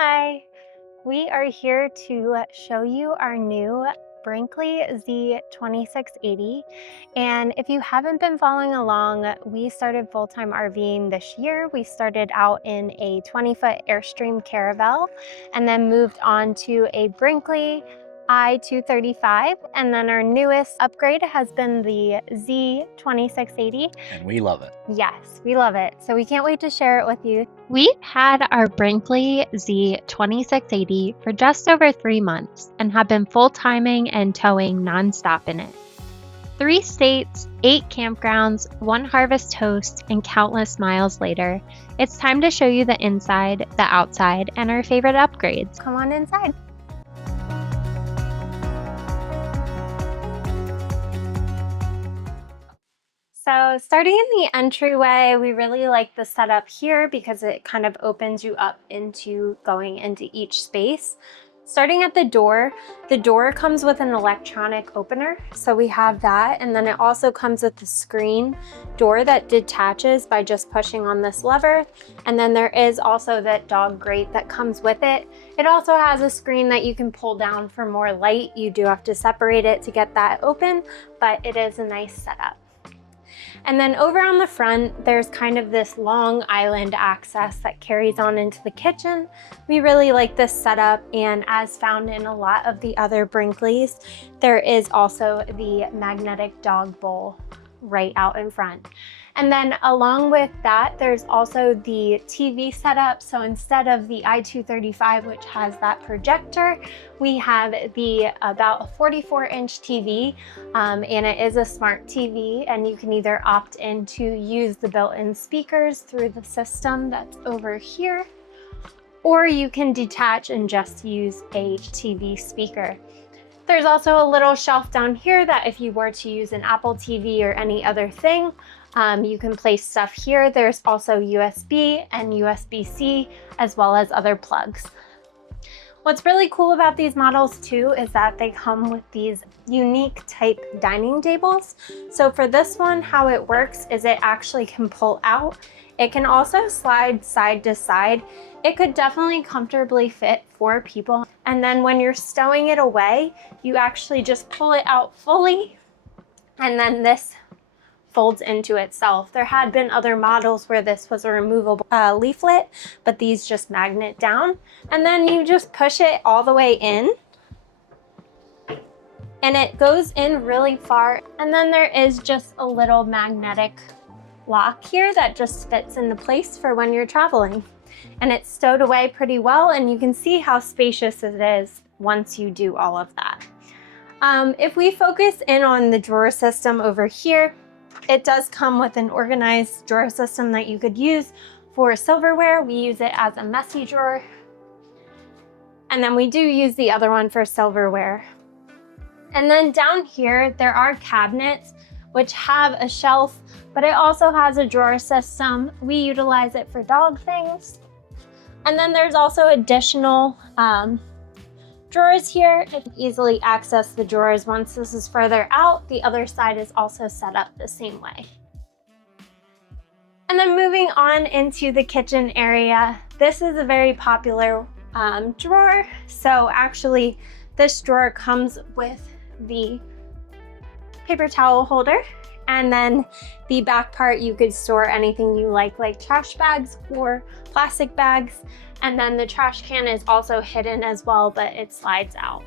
Hi, we are here to show you our new Brinkley Z-2680. And if you haven't been following along, we started full-time RVing this year. We started out in a 20-foot Airstream Caravel and then moved on to a Brinkley I-235. And then our newest upgrade has been the Z-2680. And we love it. Yes, we love it. So we can't wait to share it with you. We've had our Brinkley Z-2680 for just over 3 months and have been full-timing and towing nonstop in it. 3 states, 8 campgrounds, 1 harvest host, and countless miles later, it's time to show you the inside, the outside, and our favorite upgrades. Come on inside. So starting in the entryway, we really like the setup here because it kind of opens you up into going into each space. Starting at the door comes with an electronic opener. So we have that, and then it also comes with the screen door that detaches by just pushing on this lever. And then there is also that dog grate that comes with it. It also has a screen that you can pull down for more light. You do have to separate it to get that open, but it is a nice setup. And then over on the front, there's kind of this long island access that carries on into the kitchen. We really like this setup, and as found in a lot of the other Brinkleys, there is also the magnetic dog bowl right out in front. And then along with that, there's also the TV setup. So instead of the I-235, which has that projector, we have the about 44-inch TV, and it is a smart TV, and you can either opt in to use the built-in speakers through the system that's over here, or you can detach and just use a TV speaker. There's also a little shelf down here that if you were to use an Apple TV or any other thing, you can place stuff here. There's also USB and USB-C, as well as other plugs. What's really cool about these models too is that they come with these unique type dining tables. So for this one, how it works is it actually can pull out. It can also slide side to side. It could definitely comfortably fit 4 people. And then when you're stowing it away, you actually just pull it out fully, and then this folds into itself. There had been other models where this was a removable leaflet, but these just magnet down. And then you just push it all the way in, and it goes in really far. And then there is just a little magnetic lock here that just fits into place for when you're traveling. And it's stowed away pretty well, and you can see how spacious it is once you do all of that. If we focus in on the drawer system over here, it does come with an organized drawer system that you could use for silverware. We use it as a messy drawer. And then we do use the other one for silverware. And then down here, there are cabinets which have a shelf, but it also has a drawer system. We utilize it for dog things. And then there's also additional drawers here. You can easily access the drawers once this is further out. The other side is also set up the same way. And then moving on into the kitchen area, this is a very popular drawer. So actually, this drawer comes with the paper towel holder, and then the back part you could store anything you like trash bags or plastic bags. And then the trash can is also hidden as well, but it slides out.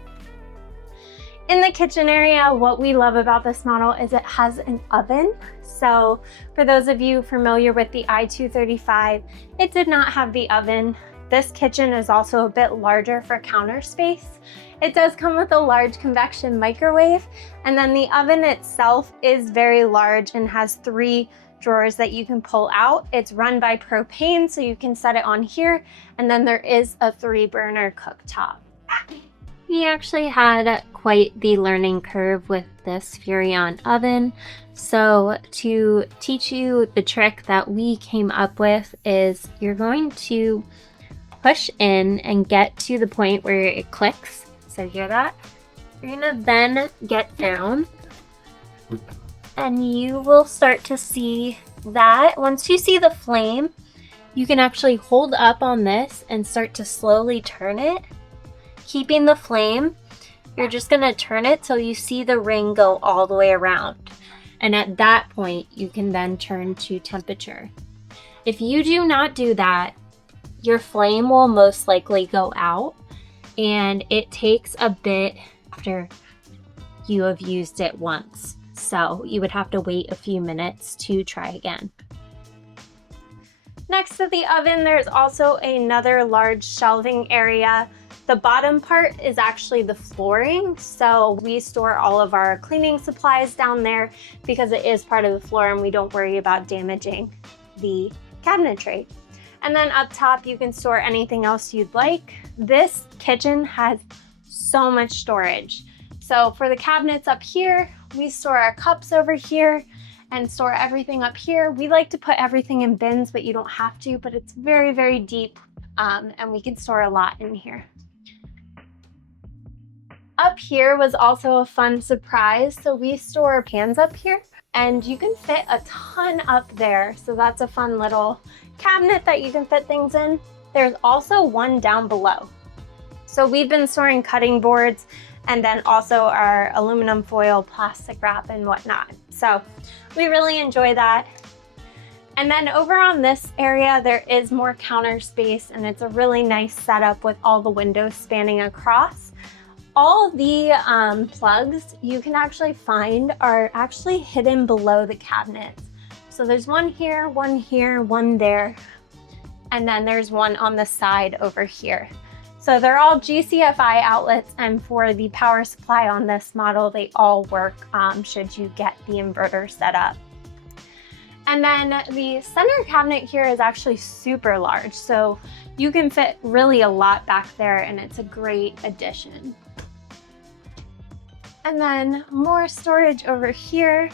In the kitchen area, what we love about this model is it has an oven. So for those of you familiar with the I-235, it did not have the oven. This kitchen is also a bit larger for counter space. It does come with a large convection microwave, and then the oven itself is very large and has 3 drawers that you can pull out. It's run by propane, so you can set it on here, and then there is a 3-burner cooktop. We actually had quite the learning curve with this Furrion oven. So to teach you the trick that we came up with is you're going to push in and get to the point where it clicks. So hear that? You're gonna then get down, and you will start to see that. Once you see the flame, you can actually hold up on this and start to slowly turn it. Keeping the flame, you're just gonna turn it till you see the ring go all the way around. And at that point, you can then turn to temperature. If you do not do that, your flame will most likely go out, and it takes a bit after you have used it once. So you would have to wait a few minutes to try again. Next to the oven, there's also another large shelving area. The bottom part is actually the flooring, so we store all of our cleaning supplies down there because it is part of the floor and we don't worry about damaging the cabinetry. And then up top, you can store anything else you'd like. This kitchen has so much storage. So for the cabinets up here, we store our cups over here and store everything up here. We like to put everything in bins, but you don't have to, but it's very, very deep, and we can store a lot in here. Up here was also a fun surprise. So we store pans up here and you can fit a ton up there. So that's a fun little cabinet that you can fit things in. There's also one down below. So we've been storing cutting boards and then also our aluminum foil, plastic wrap and whatnot. So we really enjoy that. And then over on this area, there is more counter space and it's a really nice setup with all the windows spanning across. All the plugs you can actually find are actually hidden below the cabinets. So there's one here, one there, and then there's one on the side over here. So they're all GCFI outlets, and for the power supply on this model, they all work should you get the inverter set up. And then the center cabinet here is actually super large, so you can fit really a lot back there, and it's a great addition. And then more storage over here.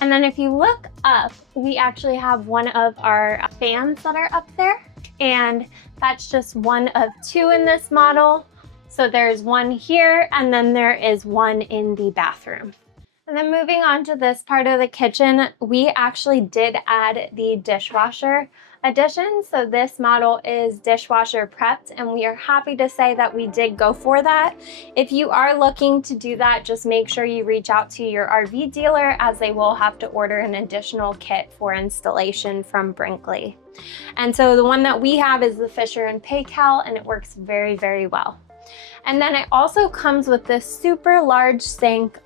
And then if you look up, we actually have one of our fans that are up there, and that's just one of two in this model. So there's one here, and then there is one in the bathroom. And then moving on to this part of the kitchen, we actually did add the dishwasher addition. So this model is dishwasher prepped, and we are happy to say that we did go for that. If you are looking to do that, just make sure you reach out to your RV dealer, as they will have to order an additional kit for installation from Brinkley. And so the one that we have is the Fisher and Paykel, and it works very, very well. And then it also comes with this super large sink,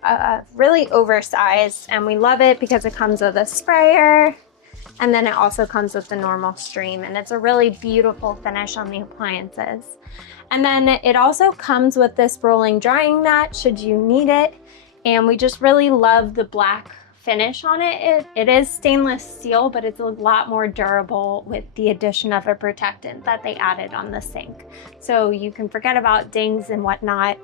really oversized, and we love it because it comes with a sprayer, and then it also comes with the normal stream, and it's a really beautiful finish on the appliances. And then it also comes with this rolling drying mat should you need it, and we just really love the black finish on it. It is stainless steel, but it's a lot more durable with the addition of a protectant that they added on the sink. So you can forget about dings and whatnot.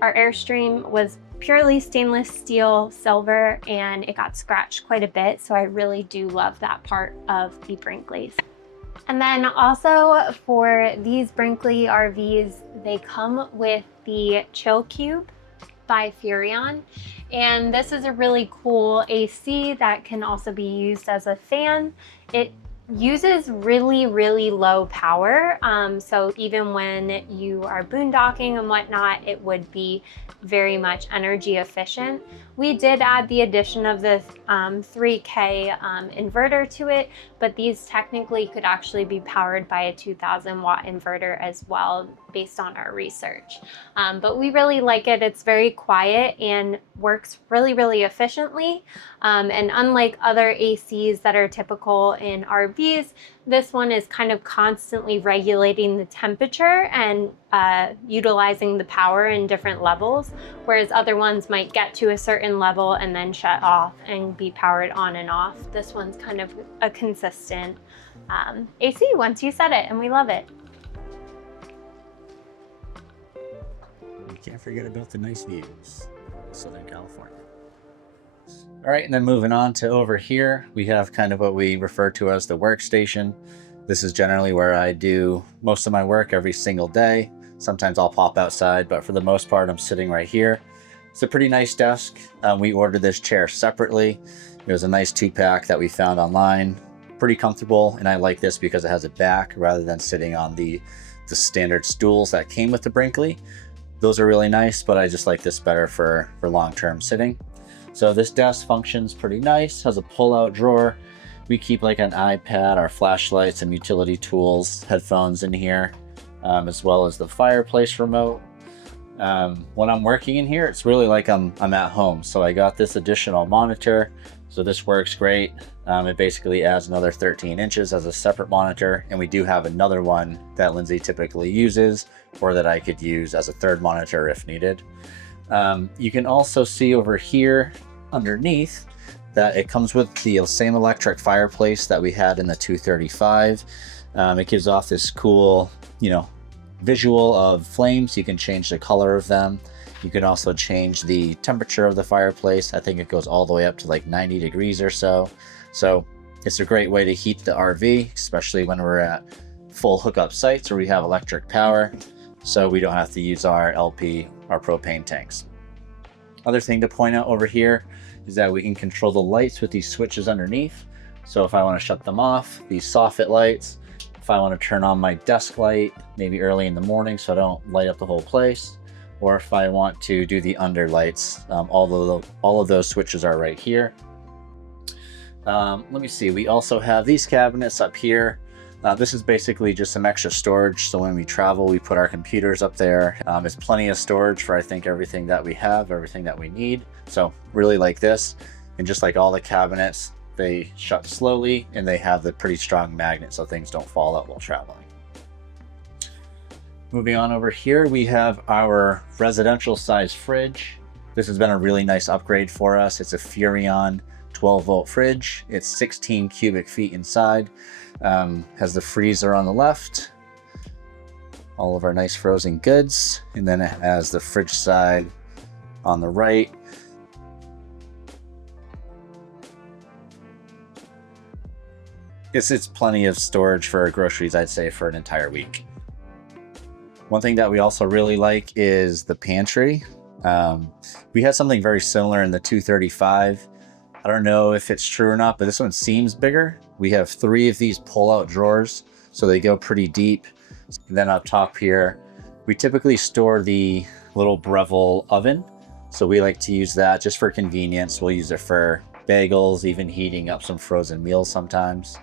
Our Airstream was purely stainless steel, silver, and it got scratched quite a bit. So I really do love that part of the Brinkleys. And then also for these Brinkley RVs, they come with the Chill Cube by Furrion. And this is a really cool AC that can also be used as a fan. It uses really, really low power. So even when you are boondocking and whatnot, it would be very much energy efficient. We did add the addition of the 3K inverter to it, but these technically could actually be powered by a 2000 watt inverter as well, based on our research. But we really like it. It's very quiet and works really, really efficiently. And unlike other ACs that are typical in RVs, this one is kind of constantly regulating the temperature and utilizing the power in different levels, whereas other ones might get to a certain level and then shut off and be powered on and off. This one's kind of a consistent AC once you set it, and we love it. You can't forget about the nice views of Southern California. All right, and then moving on to over here, we have kind of what we refer to as the workstation. This is generally where I do most of my work every single day. Sometimes I'll pop outside, but for the most part, I'm sitting right here. It's a pretty nice desk. We ordered this chair separately. It was a nice 2-pack that we found online. pretty comfortable, and I like this because it has a back rather than sitting on the standard stools that came with the Brinkley. Those are really nice, but I just like this better for long-term sitting. So this desk functions pretty nice, has a pull-out drawer. We keep like an iPad, our flashlights, and utility tools, headphones in here, as well as the fireplace remote. When I'm working in here, it's really like I'm at home. So I got this additional monitor. So this works great. It basically adds another 13 inches as a separate monitor. And we do have another one that Lindsay typically uses, or that I could use as a third monitor if needed. You can also see over here underneath that it comes with the same electric fireplace that we had in the 235. It gives off this cool, visual of flames. You can change the color of them. You can also change the temperature of the fireplace. I think it goes all the way up to like 90 degrees or so. So it's a great way to heat the RV, especially when we're at full hookup sites where we have electric power. So we don't have to use our LP, our propane tanks. Other thing to point out over here is that we can control the lights with these switches underneath. So if I want to shut them off, these soffit lights, if I want to turn on my desk light, maybe early in the morning so I don't light up the whole place, or if I want to do the under lights, all of those switches are right here. Let me see, we also have these cabinets up here. This is basically just some extra storage, so when we travel, we put our computers up there. It's plenty of storage for, I think, everything that we have, everything that we need. So really like this, and just like all the cabinets, they shut slowly, and they have the pretty strong magnet so things don't fall out while traveling. Moving on over here, we have our residential size fridge. This has been a really nice upgrade for us. It's a Furrion 12-volt fridge. It's 16 cubic feet inside. Has the freezer on the left, all of our nice frozen goods, and then it has the fridge side on the right. It's plenty of storage for groceries, I'd say, for an entire week. One thing that we also really like is the pantry. We had something very similar in the 235. I don't know if it's true or not, but this one seems bigger. We have 3 of these pull-out drawers, so they go pretty deep. And then up top here, we typically store the little Breville oven. So we like to use that just for convenience. We'll use it for bagels, even heating up some frozen meals sometimes.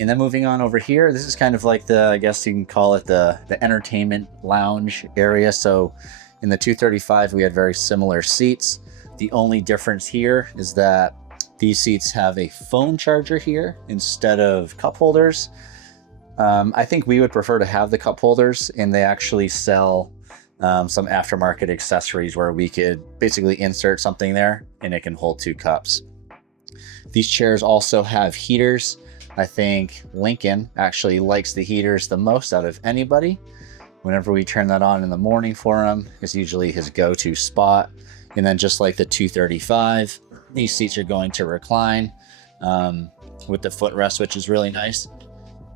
And then moving on over here, this is kind of like I guess you can call it the entertainment lounge area. So in the 235, we had very similar seats. The only difference here is that these seats have a phone charger here instead of cup holders. I think we would prefer to have the cup holders, and they actually sell some aftermarket accessories where we could basically insert something there and it can hold 2 cups. These chairs also have heaters. I think Lincoln actually likes the heaters the most out of anybody. Whenever we turn that on in the morning for him, it's usually his go-to spot. And then just like the 235, these seats are going to recline with the footrest, which is really nice.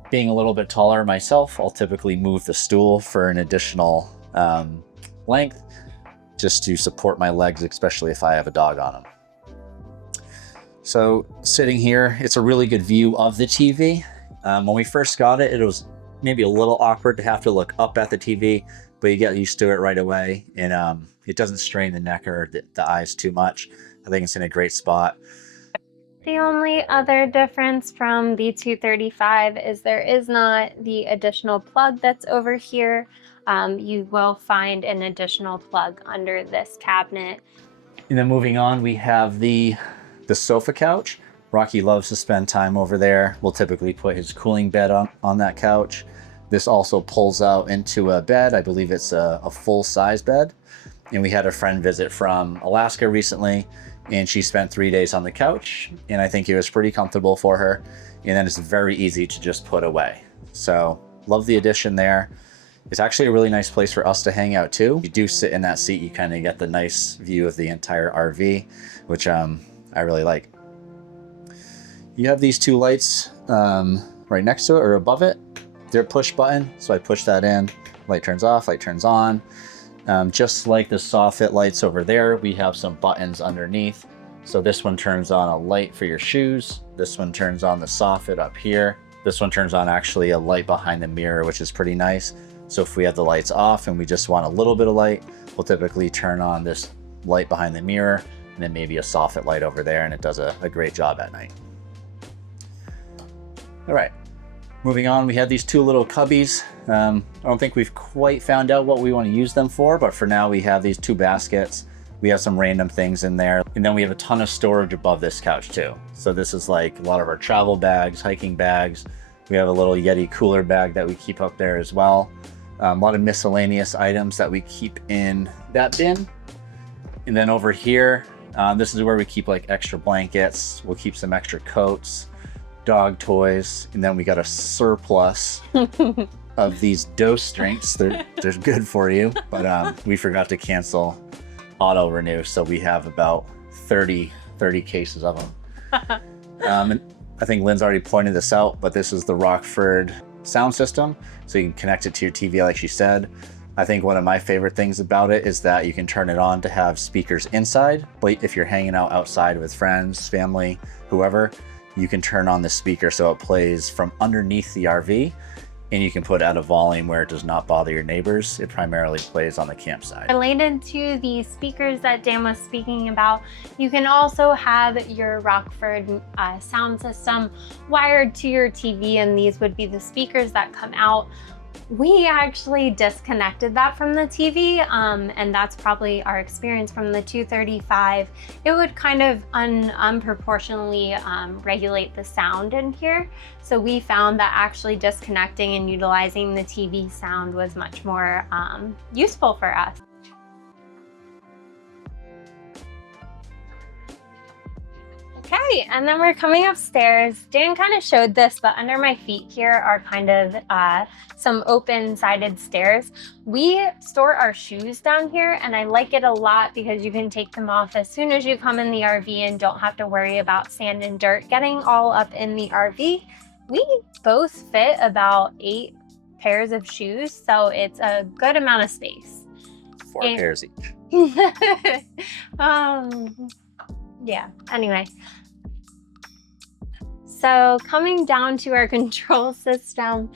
Being a little bit taller myself, I'll typically move the stool for an additional length just to support my legs, especially if I have a dog on them. So sitting here, it's a really good view of the TV. When we first got it, it was maybe a little awkward to have to look up at the TV, but you get used to it right away, and it doesn't strain the neck or the eyes too much. I think it's in a great spot. The only other difference from the 235 is there is not the additional plug that's over here. You will find an additional plug under this cabinet. And then moving on, we have the sofa couch. Rocky loves to spend time over there. We'll typically put his cooling bed on that couch. This also pulls out into a bed. I believe it's a full-size bed. And we had a friend visit from Alaska recently, and she spent 3 days on the couch, and I think it was pretty comfortable for her. And then it's very easy to just put away. So love the addition there. It's actually a really nice place for us to hang out too. You do sit in that seat, you kind of get the nice view of the entire RV, which I really like. You have these 2 lights right next to it or above it. They're push button, so I push that in, light turns off, light turns on. Just like the soffit lights over there, we have some buttons underneath. So this one turns on a light for your shoes. This one turns on the soffit up here. This one turns on actually a light behind the mirror, which is pretty nice. So if we have the lights off and we just want a little bit of light, we'll typically turn on this light behind the mirror and then maybe a soffit light over there, and it does a great job at night. All right, moving on, we have these two little cubbies. I don't think we've quite found out what we want to use them for, but for now we have these two baskets. We have some random things in there, and then we have a ton of storage above this couch too. So this is like a lot of our travel bags, hiking bags. We have a little Yeti cooler bag that we keep up there as well. A lot of miscellaneous items that we keep in that bin. And then over here, this is where we keep like extra blankets. We'll keep some extra coats, dog toys, and then we got a surplus of these dose drinks. They're good for you, but we forgot to cancel auto renew, so we have about 30 cases of them. And I think Lynn's already pointed this out, but this is the Rockford sound system, so you can connect it to your TV like she said. I think one of my favorite things about it is that you can turn it on to have speakers inside, but if you're hanging out outside with friends, family, whoever, you can turn on the speaker so it plays from underneath the RV, and you can put it at a volume where it does not bother your neighbors. It primarily plays on the campsite. Related to the speakers that Dan was speaking about, you can also have your Rockford sound system wired to your TV, and these would be the speakers that come out. We actually disconnected that from the TV, and that's probably our experience from the 235. It would kind of unproportionally regulate the sound in here. So we found that actually disconnecting and utilizing the TV sound was much more useful for us. Okay, and then we're coming upstairs. Dan kind of showed this, but under my feet here are kind of some open-sided stairs. We store our shoes down here, and I like it a lot because you can take them off as soon as you come in the RV and don't have to worry about sand and dirt getting all up in the RV. We both fit about 8 pairs of shoes, so it's a good amount of space. 4 pairs each. Yeah, anyway. So coming down to our control system,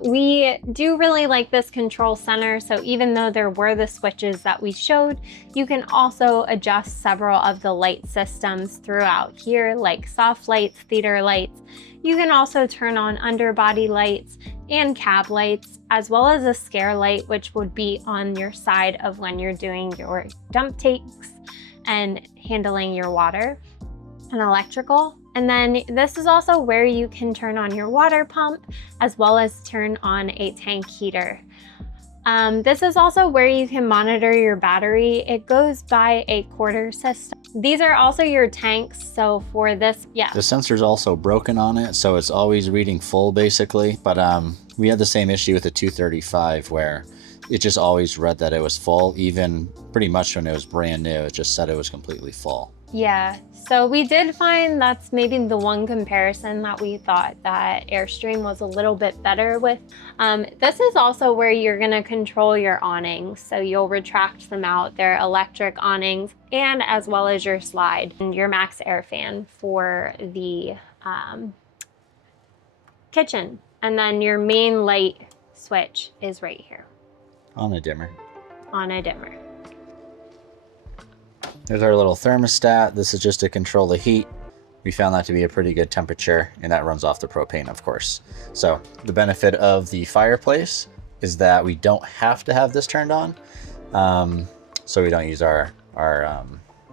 we do really like this control center. So even though there were the switches that we showed, you can also adjust several of the light systems throughout here, like soft lights, theater lights. You can also turn on underbody lights and cab lights, as well as a scare light, which would be on your side of when you're doing your dump takes and handling your water and electrical. And then this is also where you can turn on your water pump, as well as turn on a tank heater. This is also where you can monitor your battery. It goes by a quarter system. These are also your tanks. So for this, yeah. The sensor's also broken on it, so it's always reading full basically. But we had the same issue with the 235 where it just always read that it was full, even pretty much when it was brand new. It just said it was completely full. Yeah, so we did find that's maybe the one comparison that we thought that Airstream was a little bit better with. This is also where you're gonna control your awnings. So you'll retract them out. They're electric awnings, and as well as your slide and your max air fan for the kitchen. And then your main light switch is right here. On a dimmer. On a dimmer. There's our little thermostat. This is just to control the heat. We found that to be a pretty good temperature, and that runs off the propane, of course. So the benefit of the fireplace is that we don't have to have this turned on, so we don't use our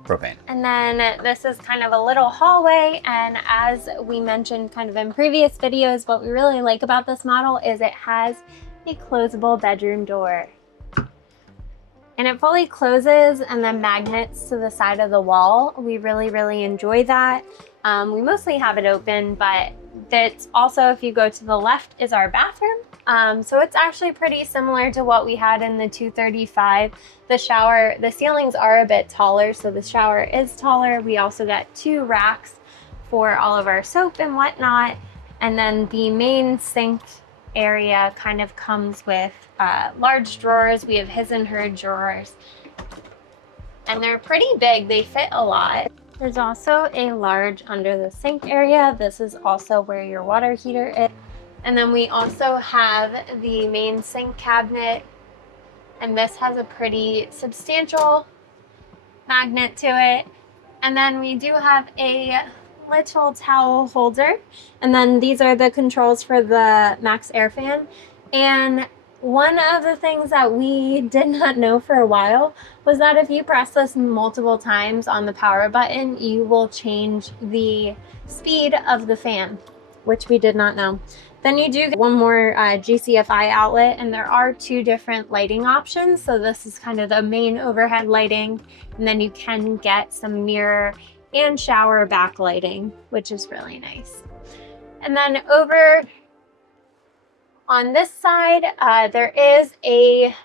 propane. And then this is kind of a little hallway, and as we mentioned kind of in previous videos, what we really like about this model is it has a closable bedroom door. And it fully closes and then magnets to the side of the wall. We really enjoy that. We mostly have it open, but that's also, if you go to the left, is our bathroom. So it's actually pretty similar to what we had in the 235. The shower, the ceilings are a bit taller, so the shower is taller. We also got 2 racks for all of our soap and whatnot. And then the main sink area kind of comes with large drawers. We have his and her drawers, and they're pretty big. They fit a lot. There's also a large under the sink area. This is also where your water heater is. And then we also have the main sink cabinet, and this has a pretty substantial magnet to it. And then we do have a little towel holder, and then these are the controls for the max air fan. And one of the things that we did not know for a while was that if you press this multiple times on the power button, you will change the speed of the fan, which we did not know. Then you do get one more GCFI outlet, and there are 2 different lighting options. So this is kind of the main overhead lighting, and then you can get some mirror and shower backlighting, which is really nice. And then over on this side, there is a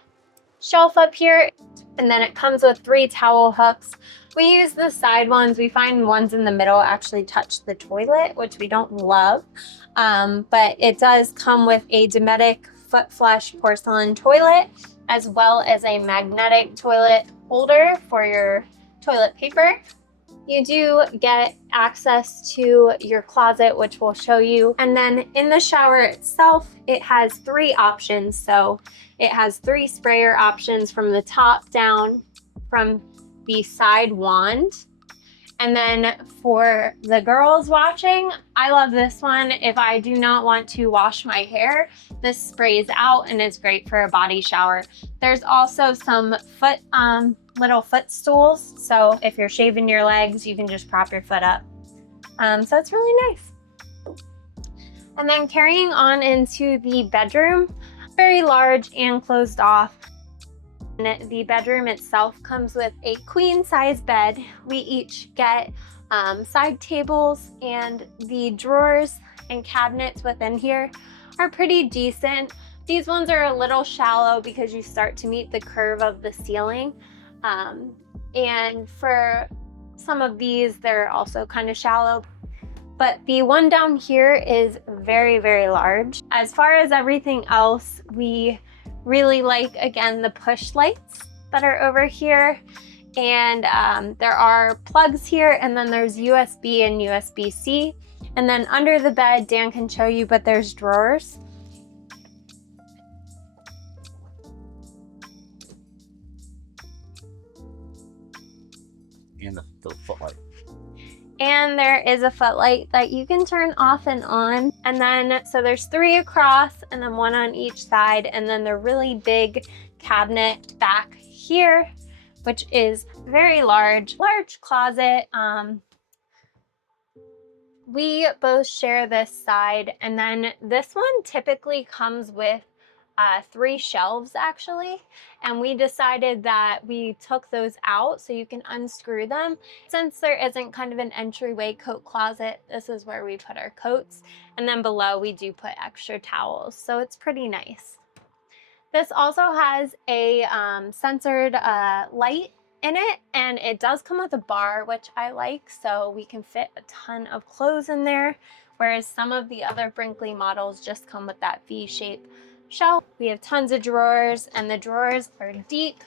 shelf up here, and then it comes with 3 towel hooks. We use the side ones. We find ones in the middle actually touch the toilet, which we don't love. But it does come with a Dometic foot flush porcelain toilet, as well as a magnetic toilet holder for your toilet paper. You do get access to your closet, which we'll show you. And then in the shower itself, it has 3 options. So it has 3 sprayer options from the top down from the side wand. And then for the girls watching, I love this one. If I do not want to wash my hair, this sprays out and is great for a body shower. There's also some foot little footstools, so if you're shaving your legs, you can just prop your foot up. So it's really nice. And then carrying on into the bedroom, very large and closed off. And the bedroom itself comes with a queen size bed. We each get side tables, and the drawers and cabinets within here are pretty decent. These ones are a little shallow because you start to meet the curve of the ceiling. And for some of these, they're also kind of shallow. But the one down here is very, very large. As far as everything else, we really like, again, the push lights that are over here. And there are plugs here, and then there's USB and USB-C. And then under the bed, Dan can show you, but there's drawers. And the footlight. And there is a footlight that you can turn off and on. And then, so there's 3 across and then 1 on each side. And then the really big cabinet back here, which is very large closet. We both share this side. And then this one typically comes with 3 shelves actually, and we decided that we took those out so you can unscrew them. Since there isn't kind of an entryway coat closet, this is where we put our coats, and then below we do put extra towels, so it's pretty nice. This also has a sensored light in it, and it does come with a bar, which I like, so we can fit a ton of clothes in there, whereas some of the other Brinkley models just come with that V-shape shelf. We have tons of drawers, and the drawers are deep,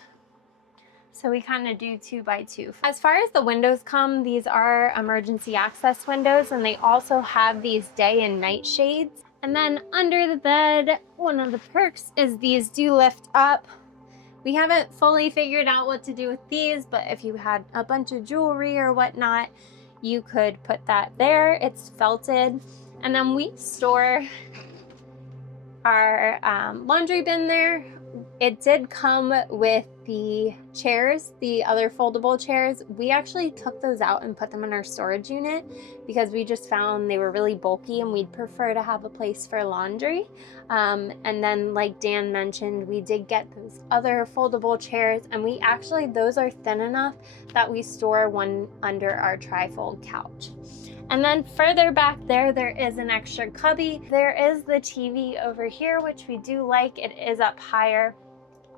so we kind of do 2 by 2. As far as the windows come, these are emergency access windows, and they also have these day and night shades. And then under the bed, one of the perks is these do lift up. We haven't fully figured out what to do with these, but if you had a bunch of jewelry or whatnot, you could put that there. It's felted. And then we store our laundry bin there. It did come with the chairs, the other foldable chairs. We actually took those out and put them in our storage unit because we just found they were really bulky and we'd prefer to have a place for laundry. And then, like Dan mentioned, we did get those other foldable chairs, and those are thin enough that we store one under our trifold couch. And then further back there is an extra cubby. There is the TV over here, which we do like. It is up higher.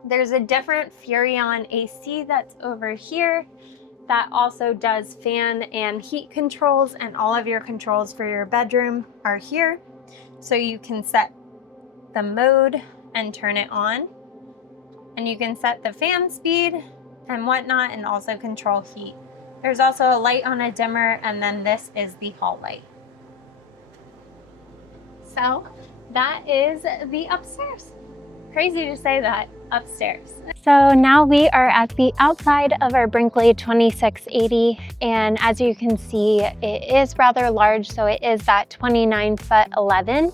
There's a different Furrion AC that's over here that also does fan and heat controls, and all of your controls for your bedroom are here. So you can set the mode and turn it on, and you can set the fan speed and whatnot, and also control heat There's also a light on a dimmer, and then this is the hall light. So that is the upstairs. Crazy to say that, upstairs. So now we are at the outside of our Brinkley 2680, and as you can see, it is rather large, so it is that 29'11".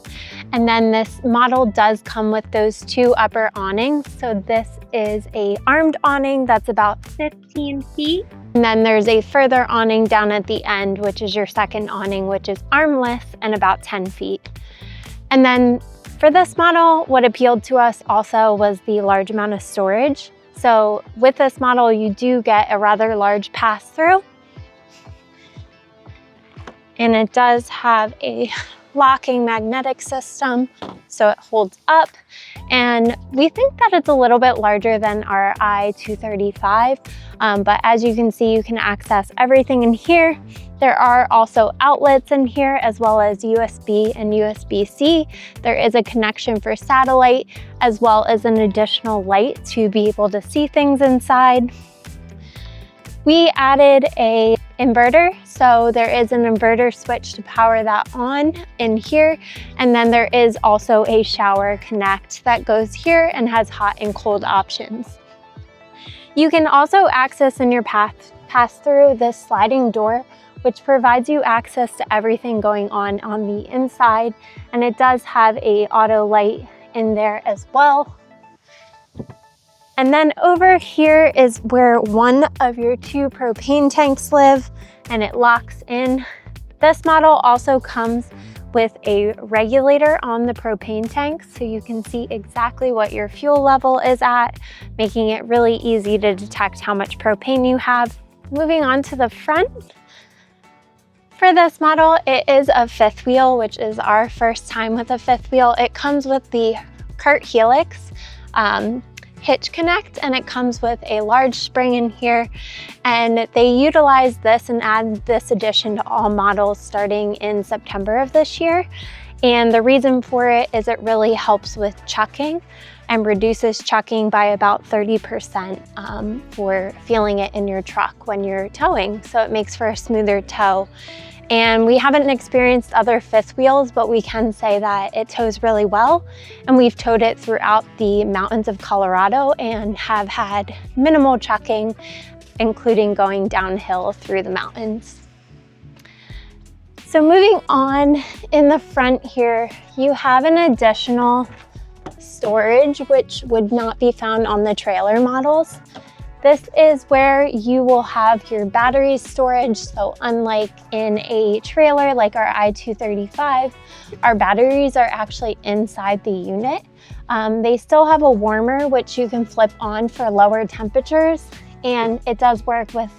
And then this model does come with those two upper awnings. So this is a armed awning that's about 15 feet. And then there's a further awning down at the end, which is your second awning, which is armless and about 10 feet. And then for this model, what appealed to us also was the large amount of storage. So with this model, you do get a rather large pass-through. And it does have a locking magnetic system, so it holds up. And we think that it's a little bit larger than our i235, but as you can see, you can access everything in here. There are also outlets in here, as well as USB and USB-C. There is a connection for satellite, as well as an additional light to be able to see things inside. We added a inverter, so there is an inverter switch to power that on in here, and then there is also a shower connect that goes here and has hot and cold options. You can also access in your pass through this sliding door, which provides you access to everything going on the inside, and it does have a auto light in there as well. And then over here is where one of your two propane tanks live, and it locks in. This model also comes with a regulator on the propane tanks, so you can see exactly what your fuel level is at, making it really easy to detect how much propane you have. Moving on to the front. For this model, it is a fifth wheel, which is our first time with a fifth wheel. It comes with the Cart Helix hitch connect, and it comes with a large spring in here, and they utilize this and add this addition to all models starting in September of this year. And the reason for it is it really helps with chucking and reduces chucking by about 30% for feeling it in your truck when you're towing, so it makes for a smoother tow. And we haven't experienced other fifth wheels, but we can say that it tows really well. And we've towed it throughout the mountains of Colorado and have had minimal chucking, including going downhill through the mountains. So moving on, in the front here, you have an additional storage, which would not be found on the trailer models. This is where you will have your battery storage. So unlike in a trailer like our i235, our batteries are actually inside the unit. They still have a warmer, which you can flip on for lower temperatures, and it does work with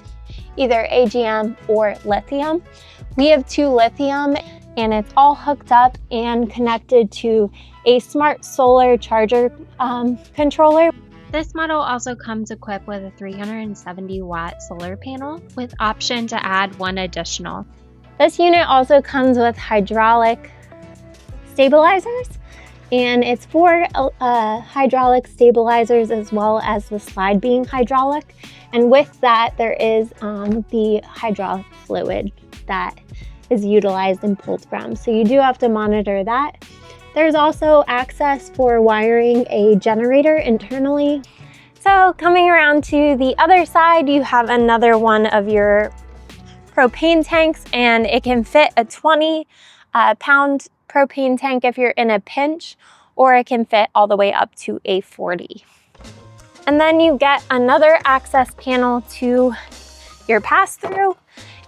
either AGM or lithium. We have two lithium, and it's all hooked up and connected to a smart solar charger controller. This model also comes equipped with a 370 watt solar panel with option to add one additional. This unit also comes with hydraulic stabilizers, and it's for hydraulic stabilizers as well as the slide being hydraulic. And with that, there is the hydraulic fluid that is utilized and pulled from. So you do have to monitor that. There's also access for wiring a generator internally. So coming around to the other side, you have another one of your propane tanks, and it can fit a 20-pound propane tank if you're in a pinch, or it can fit all the way up to a 40. And then you get another access panel to your pass-through,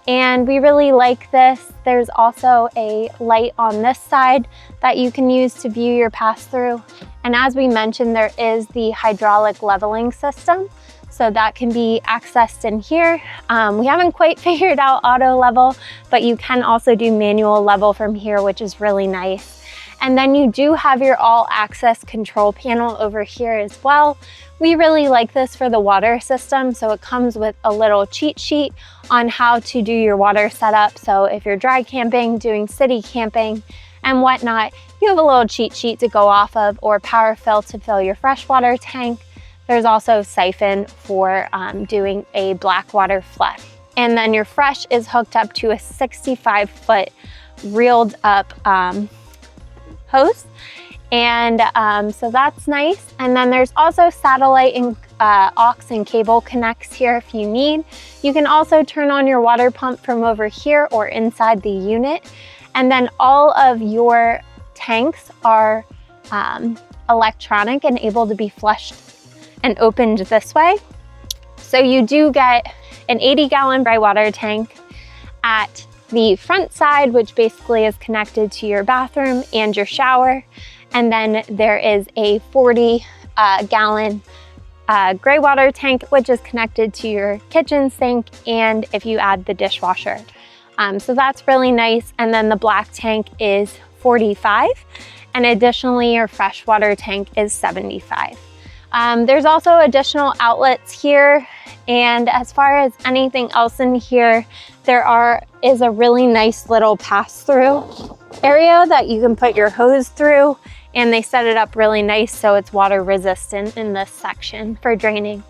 and we really like this. There's also a light on this side that you can use to view your pass-through. And as we mentioned, there is the hydraulic leveling system, so that can be accessed in here. We haven't quite figured out auto level, but you can also do manual level from here, which is really nice. And then you do have your all access control panel over here as well. We really like this for the water system. So it comes with a little cheat sheet on how to do your water setup. So if you're dry camping, doing city camping and whatnot, you have a little cheat sheet to go off of, or power fill to fill your freshwater tank. There's also siphon for doing a black water flush. And then your fresh is hooked up to a 65-foot reeled up hose. And so that's nice. And then there's also satellite and aux and cable connects here if you need. You can also turn on your water pump from over here or inside the unit. And then all of your tanks are electronic and able to be flushed and opened this way. So you do get an 80-gallon gray water tank at the front side, which basically is connected to your bathroom and your shower. And then there is a 40-gallon gray water tank, which is connected to your kitchen sink and if you add the dishwasher. So that's really nice. And then the black tank is 45. And additionally, your freshwater tank is 75. There's also additional outlets here. And as far as anything else in here, is a really nice little pass-through area that you can put your hose through, and they set it up really nice so it's water resistant in this section for draining.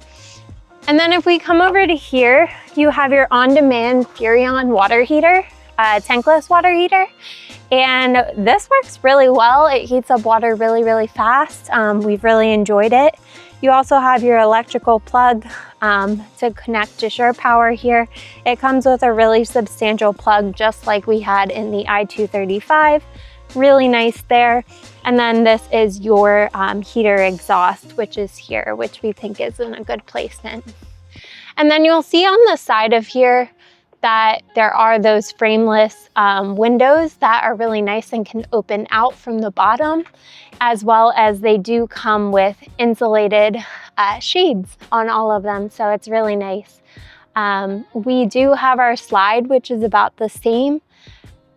And then if we come over to here, you have your on-demand Furrion water heater, tankless water heater. And this works really well. It heats up water really, really fast. We've really enjoyed it. You also have your electrical plug to connect to shore power here. It comes with a really substantial plug, just like we had in the i235. Really nice there. And then this is your heater exhaust, which is here, which we think is in a good placement. And then you'll see on the side of here that there are those frameless windows that are really nice and can open out from the bottom, as well as they do come with insulated shades on all of them, so it's really nice. We do have our slide, which is about the same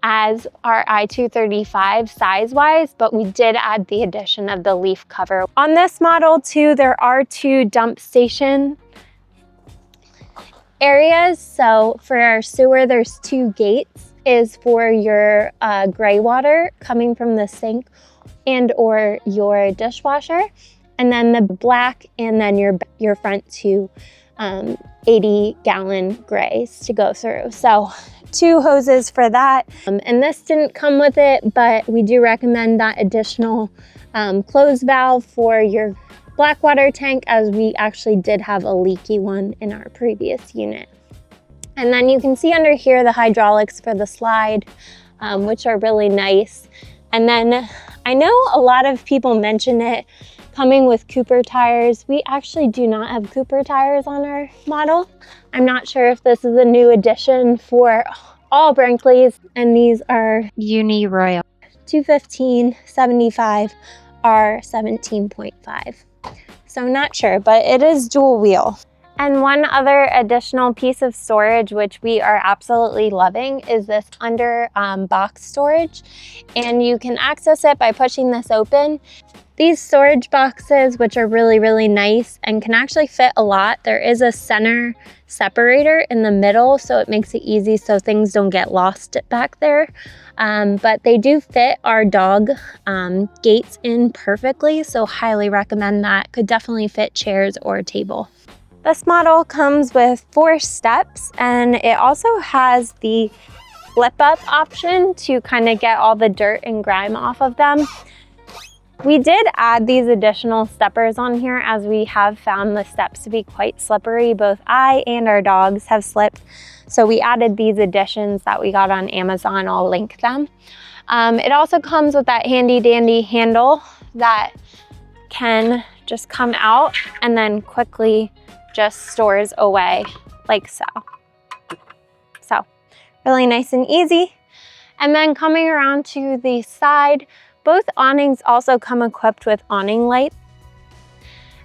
as our i235 size-wise, but we did add the addition of the leaf cover. On this model too, there are 2 dump station areas. So for our sewer, there's 2 gates, is for your gray water coming from the sink and or your dishwasher, and then the black, and then your front 2 80-gallon grays to go through. So 2 hoses for that. And this didn't come with it, but we do recommend that additional close valve for your black water tank, as we actually did have a leaky one in our previous unit. And then you can see under here the hydraulics for the slide, which are really nice. And then I know a lot of people mention it coming with Cooper tires. We actually do not have Cooper tires on our model. I'm not sure if this is a new addition for all Brinkleys, and these are Uni Royal 215 75 R 17.5. So not sure, but it is dual wheel. And one other additional piece of storage, which we are absolutely loving, is this under box storage. And you can access it by pushing this open. These storage boxes, which are really, really nice and can actually fit a lot. There is a center separator in the middle, so it makes it easy so things don't get lost back there. But they do fit our dog gates in perfectly, so highly recommend that. Could definitely fit chairs or a table. This model comes with 4 steps, and it also has the flip up option to kind of get all the dirt and grime off of them. We did add these additional steppers on here, as we have found the steps to be quite slippery. Both I and our dogs have slipped. So we added these additions that we got on Amazon. I'll link them. It also comes with that handy dandy handle that can just come out and then quickly just stores away like so. So really nice and easy. And then coming around to the side, both awnings also come equipped with awning lights.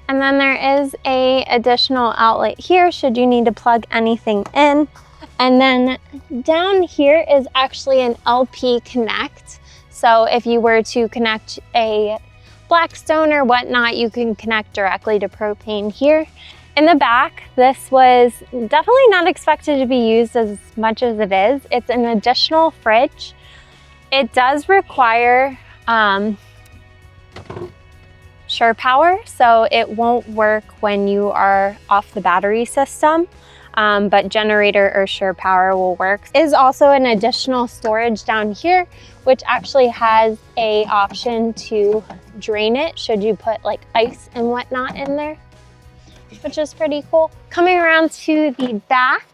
And then there is a additional outlet here should you need to plug anything in. And then down here is actually an LP connect. So if you were to connect a Blackstone or whatnot, you can connect directly to propane here. In the back, this was definitely not expected to be used as much as it is. It's an additional fridge. It does require shore power, so it won't work when you are off the battery system. but generator or shore power will work. Is also an additional storage down here, which actually has a option to drain it should you put like ice and whatnot in there, which is pretty cool. Coming around to the back.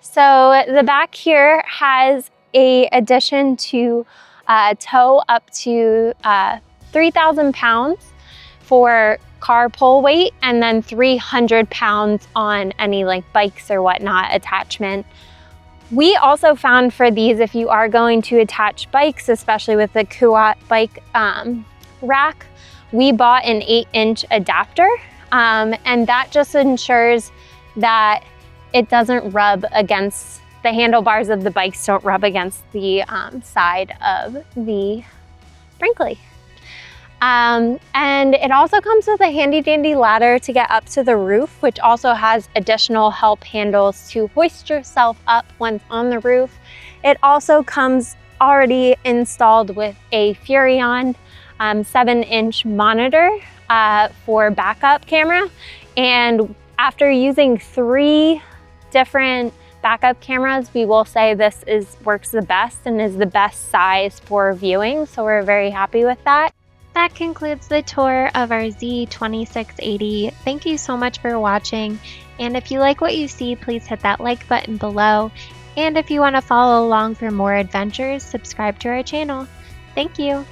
So the back here has a addition to tow up to 3,000 pounds for car pull weight, and then 300 pounds on any like bikes or whatnot attachment. We also found for these, if you are going to attach bikes, especially with the Kuat bike rack, we bought an 8-inch adapter, and that just ensures that it doesn't rub against the handlebars of the bikes, don't rub against the side of the Brinkley. And it also comes with a handy dandy ladder to get up to the roof, which also has additional help handles to hoist yourself up once on the roof. It also comes already installed with a Furrion 7-inch monitor for backup camera. And after using 3 different backup cameras, we will say this works the best and is the best size for viewing, so we're very happy with that. That concludes the tour of our Z2680. Thank you so much for watching, and if you like what you see, please hit that like button below, and if you want to follow along for more adventures, subscribe to our channel. Thank you.